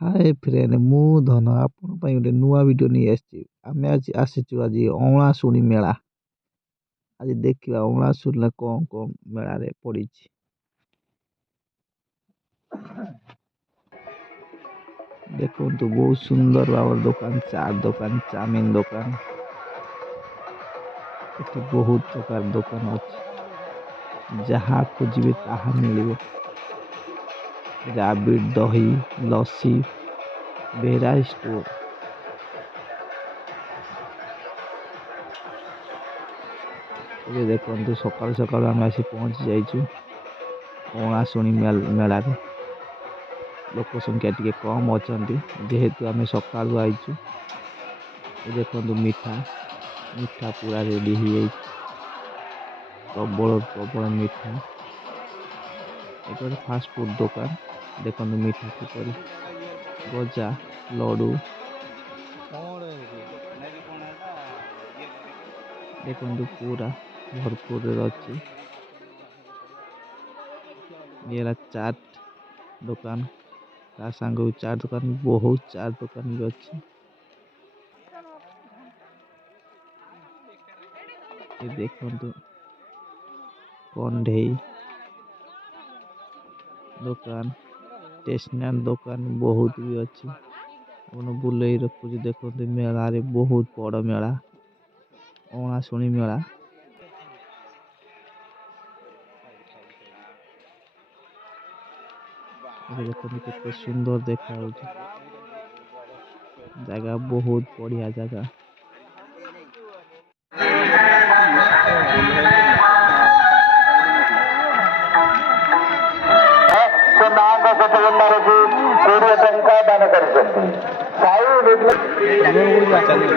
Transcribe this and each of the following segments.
Hi friend मु धन आपण ପାଇଁ ଗୋଟେ ନୂଆ ଭିडिଓ ନେଇ ଆସିଛି। ଆମେ ଆଜି ଆସିଛୁ ଆଜି ଅଁଳାଶୁଣୀ ମେଳା। ଆଜି ଦେଖିବା ଅଁଳାଶୁଣୀରେ କଣ ମେଳାରେ ପଡିଛି। ଦେଖନ୍ତୁ ବହୁତ ସୁନ୍ଦର ଭାବରେ ଦୋକାନ, ଚାଟ ଦୋକାନ, ଚାଉମିନ ଦୋକାନ, ଏଠି ବହୁତ ପ୍ରକାର ଦୋକାନ ଅଛି। ଯାହା ଖୋଜିବେ ତାହା ମିଳିବ। ରାବିଡ, ଦହି, ଲସି, ଭେରାଇ ଷ୍ଟୋର। ଏବେ ଦେଖନ୍ତୁ ସକାଳୁ ସକାଳୁ ଆମେ ଆସି ପହଞ୍ଚି ଯାଇଛୁ ଅଁଳାଶୁଣୀ ମେଳାରେ। ଲୋକ ସଂଖ୍ୟା ଟିକେ କମ୍ ଅଛନ୍ତି ଯେହେତୁ ଆମେ ସକାଳୁ ଆଇଛୁ। ଏ ଦେଖନ୍ତୁ ମିଠା ପୁରା ରେଡି ହେଇଯାଇଛି। ପ୍ରବଳ ମିଠା। ଏଠି ଗୋଟେ ଫାଷ୍ଟ ଫୁଡ ଦୋକାନ। ଦେଖନ୍ତୁ ମିଠା କିପରି ଗଜା, ଲଡୁ। ଦେଖନ୍ତୁ ପୁରା ଭରପୁରରେ ଅଛି। ये रहा चाट दुकान, ता सांग चाट दुकान, बहुत चाट दुकान भी अच्छी। ये देखो कंढेई दुकान, स्टेशनरी दुकान बहुत भी अच्छी। अपन बुलेई रखुଛି देखते मेला रे बहुत बड़ मेला ଅଁଳାଶୁଣୀ मेला। देखते केते सुंदर देखा जगह, बहुत बढ़िया जगह। दान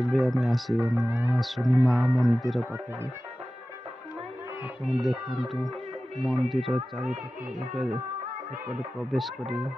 ଏବେ ଆମେ ଆସିଗଲୁ ଅଁଳାଶୁଣୀ ମା ମନ୍ଦିର ପାଖକୁ। ଆପଣ ଦେଖନ୍ତୁ ମନ୍ଦିର ଚାରିପଟେ ଏବେ ଏପଟେ ପ୍ରବେଶ କରିବେ।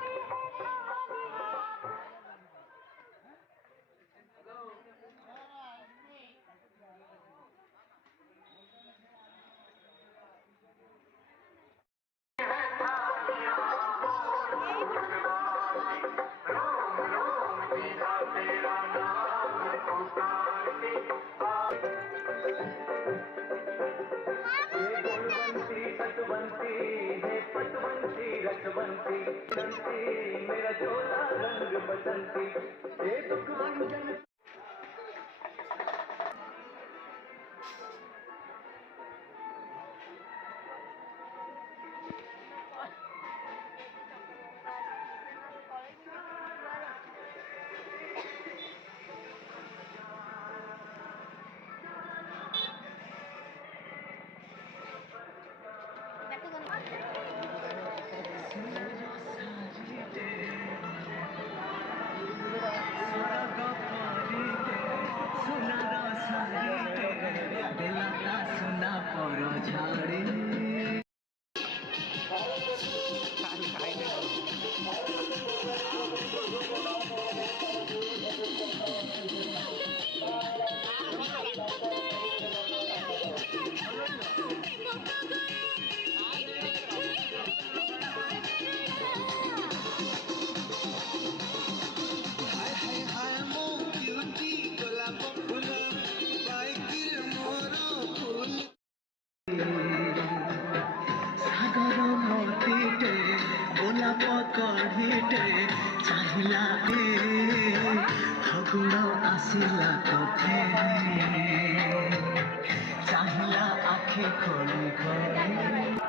चाहिला आँखें खोली खोली।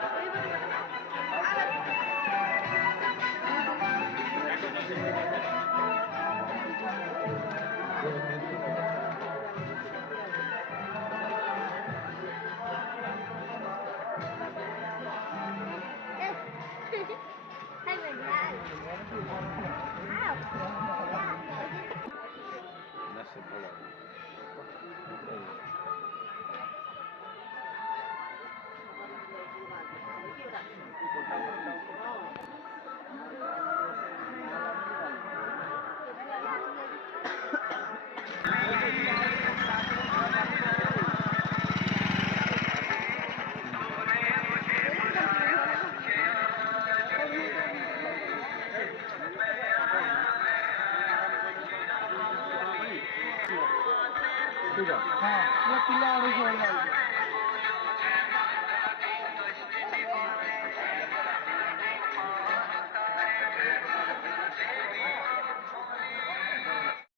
ହଁ କିଲୋ 250 ଭଳିଆ।